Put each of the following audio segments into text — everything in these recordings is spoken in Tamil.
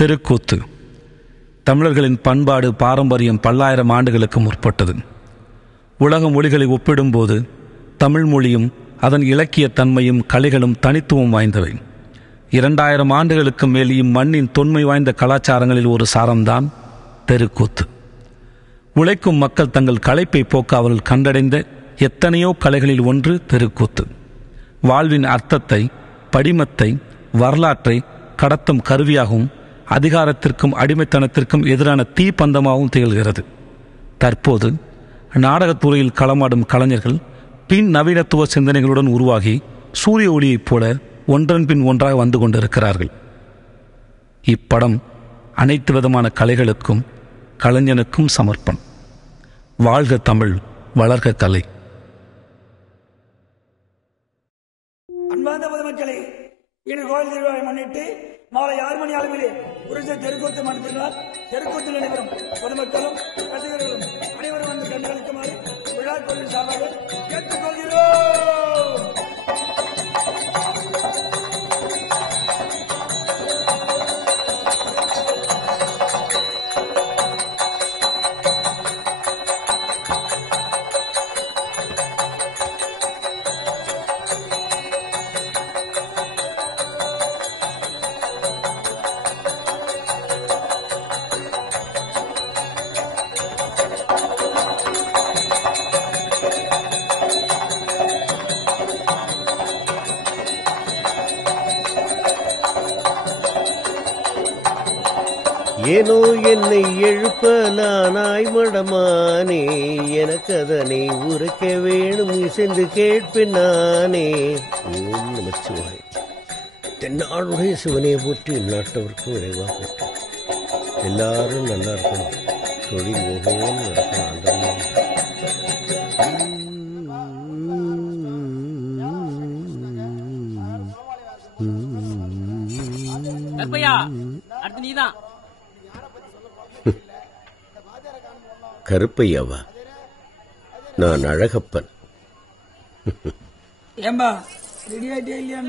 தெருக்கூத்து தமிழர்களின் பண்பாடு பாரம்பரியம் பல்லாயிரம் ஆண்டுகளுக்கு முற்பட்டது. உலக மொழிகளை ஒப்பிடும்போது தமிழ் மொழியும் அதன் இலக்கிய தன்மையும் கலைகளும் தனித்துவம் வாய்ந்தவை. 2000 ஆண்டுகளுக்கு மேல் இம்மண்ணின் தொன்மை வாய்ந்த கலாச்சாரங்களில் ஒரு சாரம்தான் தெருக்கூத்து. உழைக்கும் மக்கள் தங்கள் களைப்பை போக்க அவர்கள் கண்டடைந்த எத்தனையோ கலைகளில் ஒன்று தெருக்கூத்து. வாழ்வின் அர்த்தத்தை, படிமத்தை, வரலாற்றை கடத்தும் கருவியாகவும் அதிகாரத்திற்கும் அடிமைத்தனத்திற்கும் எதிரான தீப்பந்தமாகவும் திகழ்கிறது. தற்போது நாடகத்துறையில் களமாடும் கலைஞர்கள் பின் நவீனத்துவ சிந்தனைகளுடன் உருவாகி சூரிய ஒளியைப் போல ஒன்றன் பின் ஒன்றாக வந்து கொண்டிருக்கிறார்கள். இப்படம் அனைத்து விதமான கலைகளுக்கும் கலைஞனுக்கும் சமர்ப்பணம். வாழ்க தமிழ், வளர்க கலை. அன்பார்ந்த பொதுமக்களே, இன்று கோயில் திருவிழாவை முன்னிட்டு மாலை 6 மணி அளவிலே புரிச தெருக்கூத்து மண்டபத்தினால் தெருக்கூத்து நடைபெறும். பொதுமக்களும் ரசிகர்களும் அனைவரும் வந்து கண்டுகளிக்குமாறு விழா கோயில் சார்பாக கேட்டுக்கொள்கிறோம். ஏனோ என்னை எழுப்பலானாய் மடமானே, எனக்கு அதனை உரைக்க வேணும் இசைந்து கேட்பேன் நானே. ஓம் நமச்சிவாய். தென்னாடுடைய சிவனை போற்றி, நாட்டவர்க்கும் விரைவா போற்றி. எல்லாரும் நல்லா இருக்கணும், தொழில் ஓகோன்னு நடக்கணும். அடுத்து நீதான். கருப்பையாவா? நான் அழகப்பன். ஏம்பா ரெடி ஆயிட்டே இல்லையா?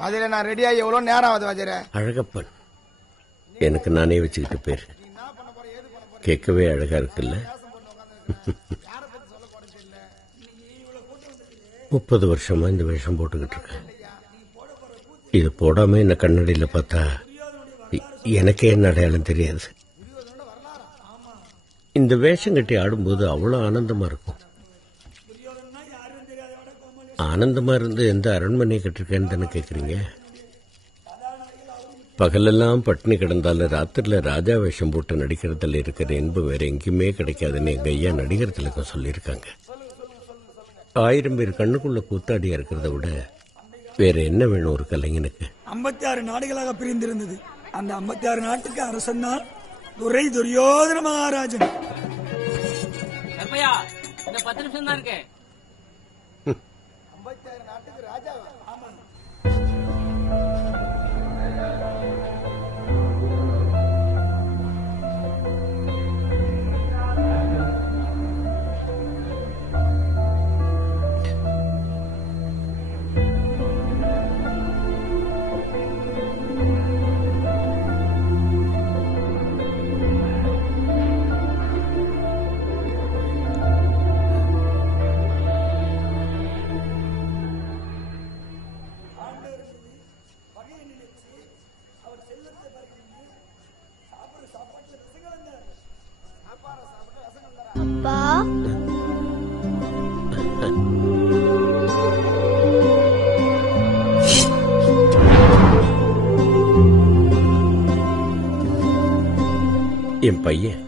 வாஜரே, நான் ரெடி ஆகி எவ்வளவு நேரம் ஆகுது வாஜரே? அழகப்பன் எனக்கு நானே வச்சுக்கிட்டு பேர். கேட்கவே அழகா இருக்குல்ல? 30 வருஷமா இந்த வேஷம் போட்டுக்கிட்டு இருக்கேன். இது போடாம என்ன கண்ணாடியில் பார்த்தா எனக்கே என்ன அடையாளம் தெரியாது. இந்த வேஷம் கட்டி ஆடும்போது அவ்வளோ ஆனந்தமா இருக்கும். ஆனந்தமா இருந்து எந்த அரண்மனையை கட்டிருக்கேன்னு தானே கேட்குறீங்க? பகலெல்லாம் பட்டினி கிடந்தாலும் ராத்திரில ராஜா வேஷம் போட்டு நடிக்கிறதுல இருக்கிற இன்பம் வேற எங்கேயுமே கிடைக்காதுன்னு எங்க ஐயா நடிகர் திலகம் சொல்லியிருக்காங்க. 1000 பேர் கண்ணுக்குள்ள கூத்தாடியா இருக்கிறத விட வேற என்ன வேணும் ஒரு கலைஞனுக்கு? 56 நாடுகளாக பிரிந்திருந்தது. அந்த 56 நாட்டுக்கு அரசன் தான் துரை துரியோதன மகாராஜன். இந்த 10 நிமிஷம் தான் இருக்கு. 56 நாட்டுக்கு ராஜா. அப்பா, என் பையன்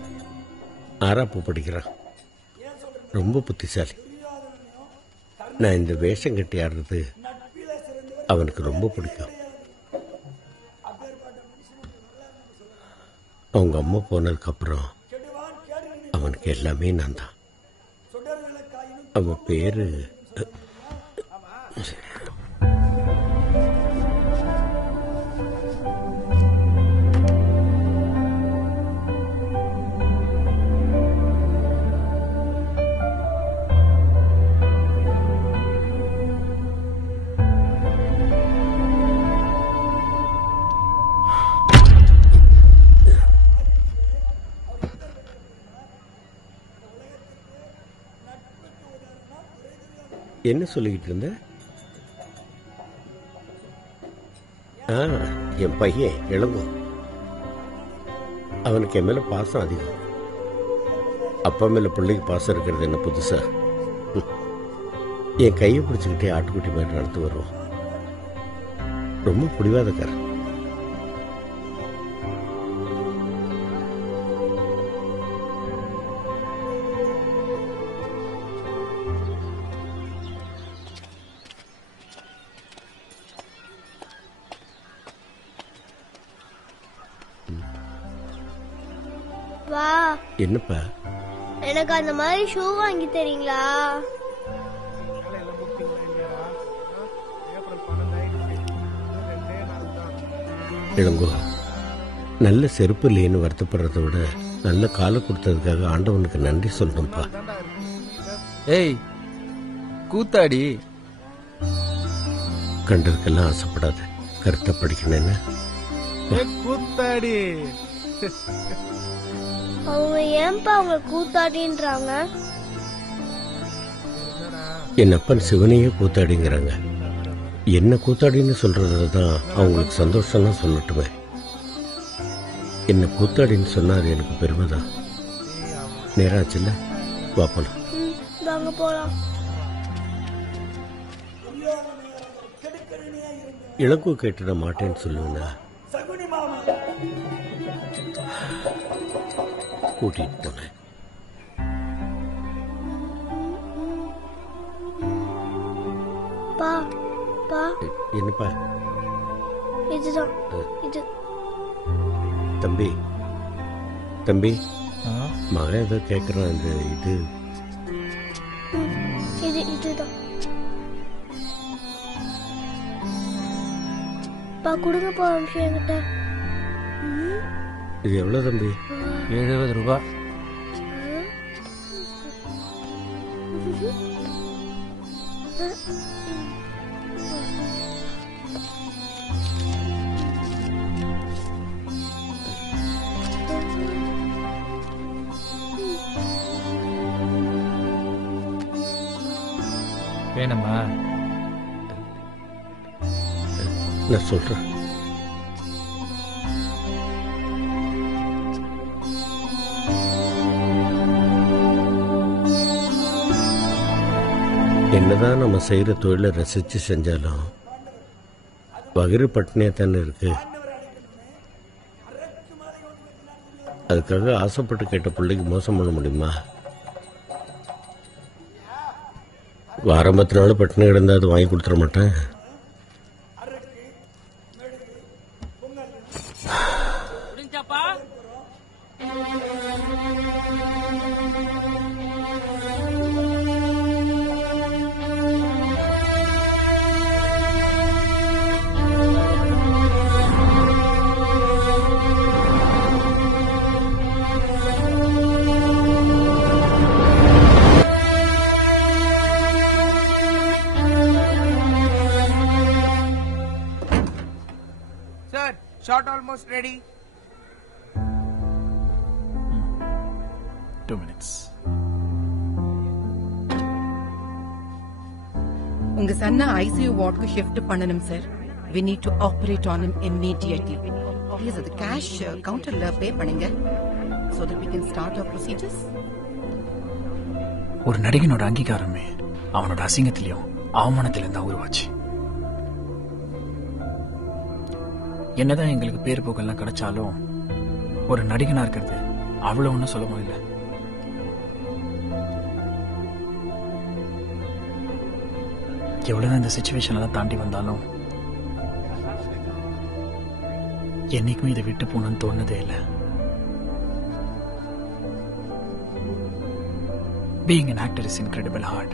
6ஆப்பு படிக்கிறான். ரொம்ப புத்திசாலி. நான் இந்த வேஷம் கட்டி ஆடுறது அவனுக்கு ரொம்ப பிடிக்கும். அவங்க அம்மா போனதுக்கு அப்புறம் அவனுக்கு எல்லாமே நான் தான். அவன் பேரு என்ன சொல்லிக்கிட்டு இருந்த? என் பையன் இளங்கோ, அவனுக்கு என் மேல பாசம் அதிகம். அப்பா மேல பிள்ளைக்கு பாசம் இருக்கிறது என்ன புதுசா? என் கையை பிடிச்சுக்கிட்டே ஆட்டுக்குட்டி மாதிரி நடந்து வருவான். ரொம்ப பிடிவாதக்காரன். வா, என்னப்பா? எனக்கு அந்த மாதிரி ஷூ வாங்கி தரீங்களா? இளங்கோ, நல்ல செருப்பு இல்லைன்னு வருத்தப்படுறத விட நல்ல காலை கொடுத்ததுக்காக ஆண்டவனுக்கு நன்றி சொல்லணும்ப்பா. ஏய் கூத்தாடி, கண்டதுக்கெல்லாம் ஆசைப்படாத, கருத்தை படிக்கணும்னு. கூத்தாடி. அவங்க ஏன்பா அவங்க கூத்தாடின்றாங்க? என் அப்பன் சிவனையே கூத்தாடிங்கிறாங்க. என்ன கூத்தாடின்னு சொல்றதுல தான் அவங்களுக்கு சந்தோஷம்னா சொல்லட்டுமே. என்ன கூத்தாடின்னு சொன்னா அது எனக்கு பெருமைதான். நேராச்சுல்ல, வா போலாம். வாங்க போலாம். இளங்கோ கேட்டுட மாட்டேன்னு சொல்லுவேன்னா கூட்டிட்டு போனேன். பா பா, என்னப்பா? இதுதான் இது. தம்பி தம்பி, மகன் ஏதோ கேட்கறான். இந்த இதுதான் பா, கொடுங்க பா அம்ஷம் என்கிட்ட. இது எவ்வளவு தம்பி? 70 ரூபாய். வேணுமா? நான் சொல்றேன். என்னதான் நம்ம செய்யற தொழிலை ரசிச்சு செஞ்சாலும் வகிறு பட்டினியா தானே இருக்கு. அதுக்காக ஆசைப்பட்டு கேட்ட பிள்ளைக்கு மோசம் பண்ண முடியுமா? ஆரம்பத்தினால பட்டினி கிடந்தா அது வாங்கி கொடுத்துட மாட்டேன். முடிஞ்சாப்பா? Sir, shot almost ready. 2 minutes. உங்க சன்ன ஐசியூ வார்டுக்கு ஷிஃப்ட் பண்ணனும் sir. we need to operate on him immediately. please the cash counterல பே பண்ணுங்க so that we can start our procedures. ஒரு நடிகனோட அங்கீகாரமே அவனோட அசிங்கத்திலையும் அவமானத்திலும் தான் உருவாச்சு. என்னதான் எங்களுக்கு பேர் போக்கெல்லாம் கிடைச்சாலும் ஒரு நடிகனா இருக்கிறது அவ்வளவு ஒன்றும் சுலபம் இல்லை. எவ்வளவுதான் இந்த சிச்சுவேஷன் எல்லாம் தாண்டி வந்தாலும் என்னைக்குமே இதை விட்டு போகணும்னு தோணுதே இல்லை. Being an actor is incredible hard.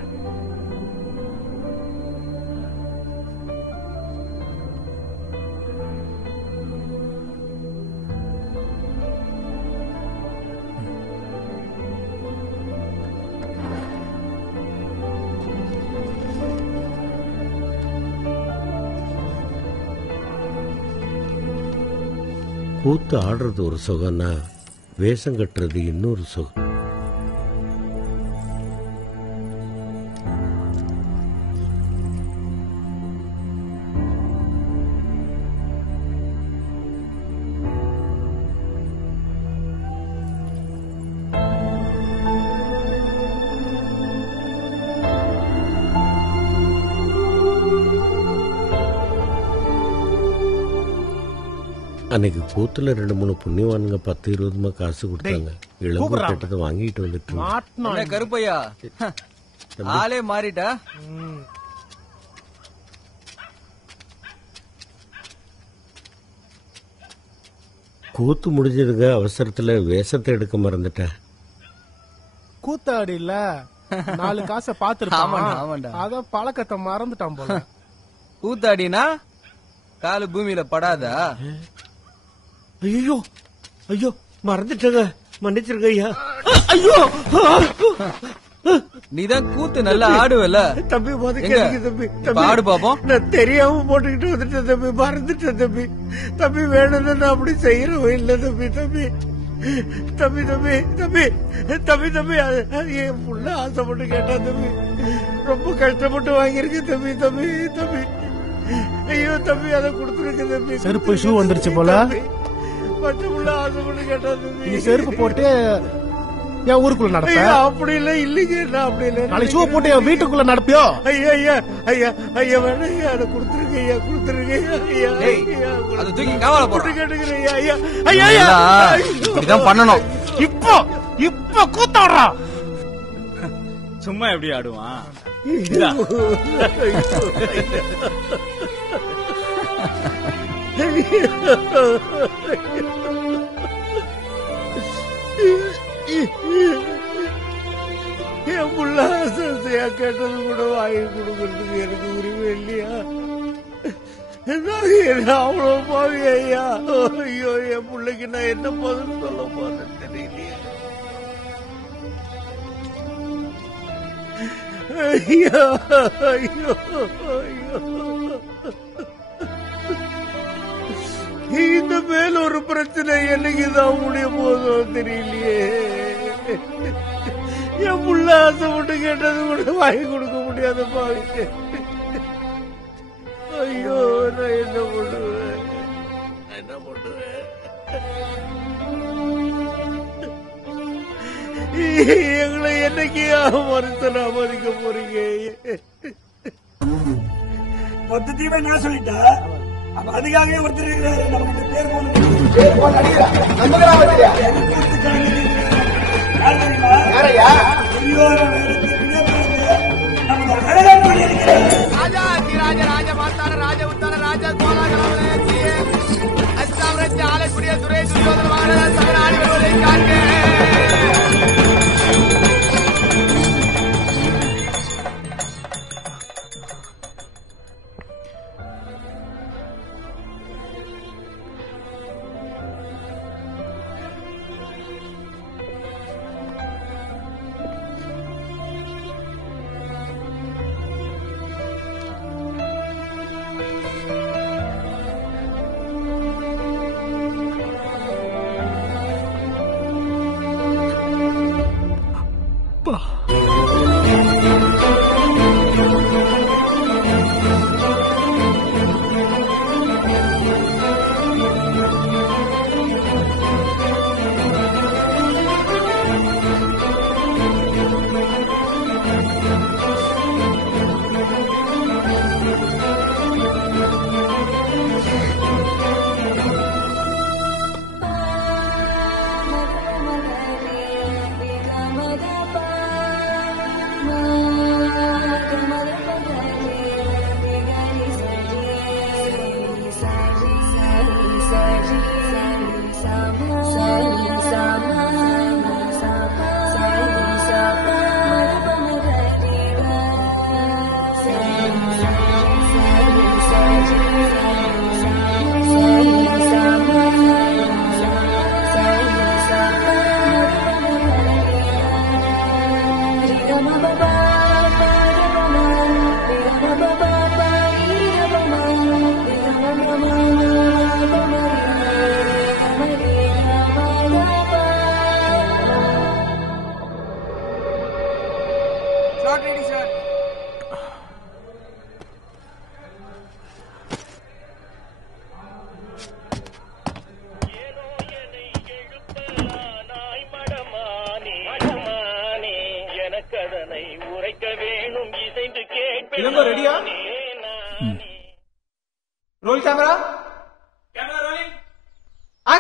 கூத்து ஆடுறது ஒரு சுகம்னா வேஷம் கட்டுறது இன்னொரு சுகம். அன்னைக்கு கூத்துல 2-3 புண்ணியவானுங்க 10-20 காசு கொடுத்தாங்க. இளம்பு கேட்டதை வாங்கிட்டு வந்துட்டு. கருப்பையா ஆளே மாறிட்டா. கூத்து முடிஞ்சதுங்க, அவசரத்துல வேஷத்தை எடுக்க மறந்துட்டேன். கூத்தாடி இல்ல 4 காசை பாத்துருப்பான், அத பழக்கத்தை மறந்துட்டான் போல. கூத்தாடினா காலு பூமியில படாதா? ஐயோ ஐயோ மறந்துட்டங்க, மன்னிச்சிருங்க ஐயா. ஐயோ நீதான் கூத்து நல்லா ஆடுவல தம்பி. தம்பி ஆடு பாப்போம். நான் தெரியாம போட்டுக்கிட்டு வந்துட்டேன் தம்பி, மறந்துட்டேன் தம்பி. தம்பி வேணும்னு நான் அப்படி செய்யறவன் இல்ல தம்பி. தம்பி தம்பி தம்பி தம்பி தம்பி தம்பி அது என் புள்ள ஆசைப்பட்டு கேட்டான் தம்பி. ரொம்ப கஷ்டப்பட்டு வாங்கியிருக்கேன் தம்பி. தம்பி தம்பி ஐயோ தம்பி அதை கொடுத்துருக்க தம்பி. செருப்பு ஷூ வந்துருச்சு போல. பச்சை புள்ள ஆசைப்பட்டு கேட்டான் தம்பி. நீ செருப்பு போட்டு என் ஊருக்குள்ள நடப்ப? அப்படி இல்ல, இல்லைங்க, நான் அப்படி இல்ல. நாளைக்கு ஷூ போட்டு என் வீட்டுக்குள்ள நடப்பியோ? ஐயா ஐயா ஐயா ஐயா வேணா ஐயா, அதை கொடுத்துருங்க ஐயா, கொடுத்துருங்க ஐயா. அதை தூக்கி காவல போட்டு கேட்டுக்கிறேன் ஐயா. ஐயா ஐயா இதான் பண்ணணும். இப்போ இப்போ கூத்தாடுறா. சும்மா எப்படி ஆடுவான்? என் புள்ள ஆசையா கேட்டது கூட வாங்கி கொடுக்கறதுக்கு எனக்கு உரிமை இல்லையா? அவ்வளவு பாவி ஐயா. ஐயோ என் பிள்ளைக்கு நான் என்ன பதில் சொல்ல போறேன்னு தெரியலையா? ஐயோ ஐயோ ஐயோ. இந்த மேல ஒரு பிரச்சனை என்னைக்குதான் முடிய போதோ தெரியலையே. என் புள்ள ஆசைப்பட்டு கேட்டது கூட வாங்கி கொடுக்க முடியாத பாவிட்டு. ஐயோ நான் என்ன பண்ணுவேன், என்ன பண்ணுவேன்? எங்களை என்னைக்கு மறுத்தனா மதிக்க போறீங்க? மொத்தத்தையுமே நான் சொல்லிட்டா அதுக்காகவே ஒருத்தர் நமக்கு பேர் ஆளக்கூடிய துறை துரியோதன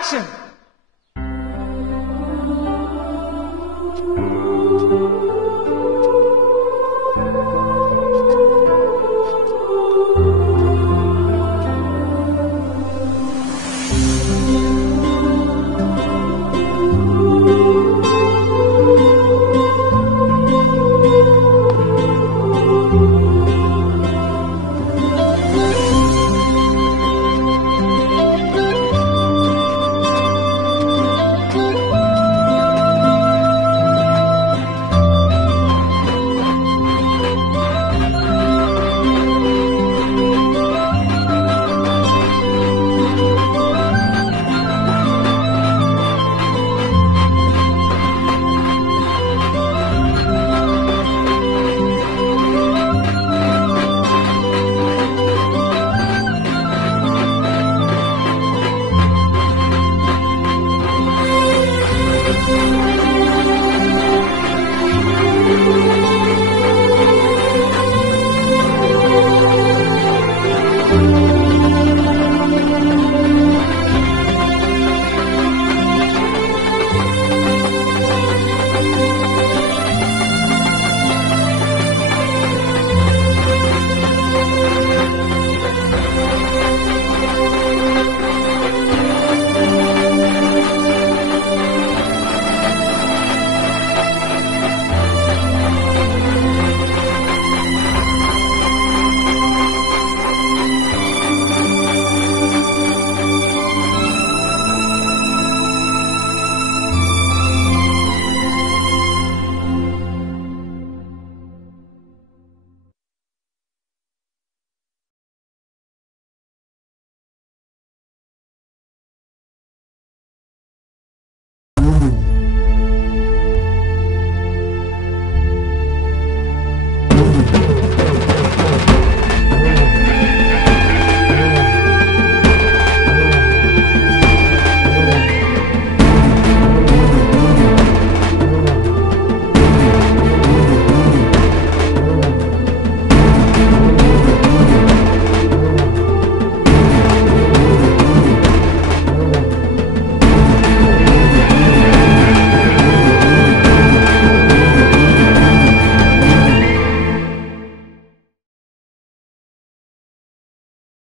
ஆக்ஷன்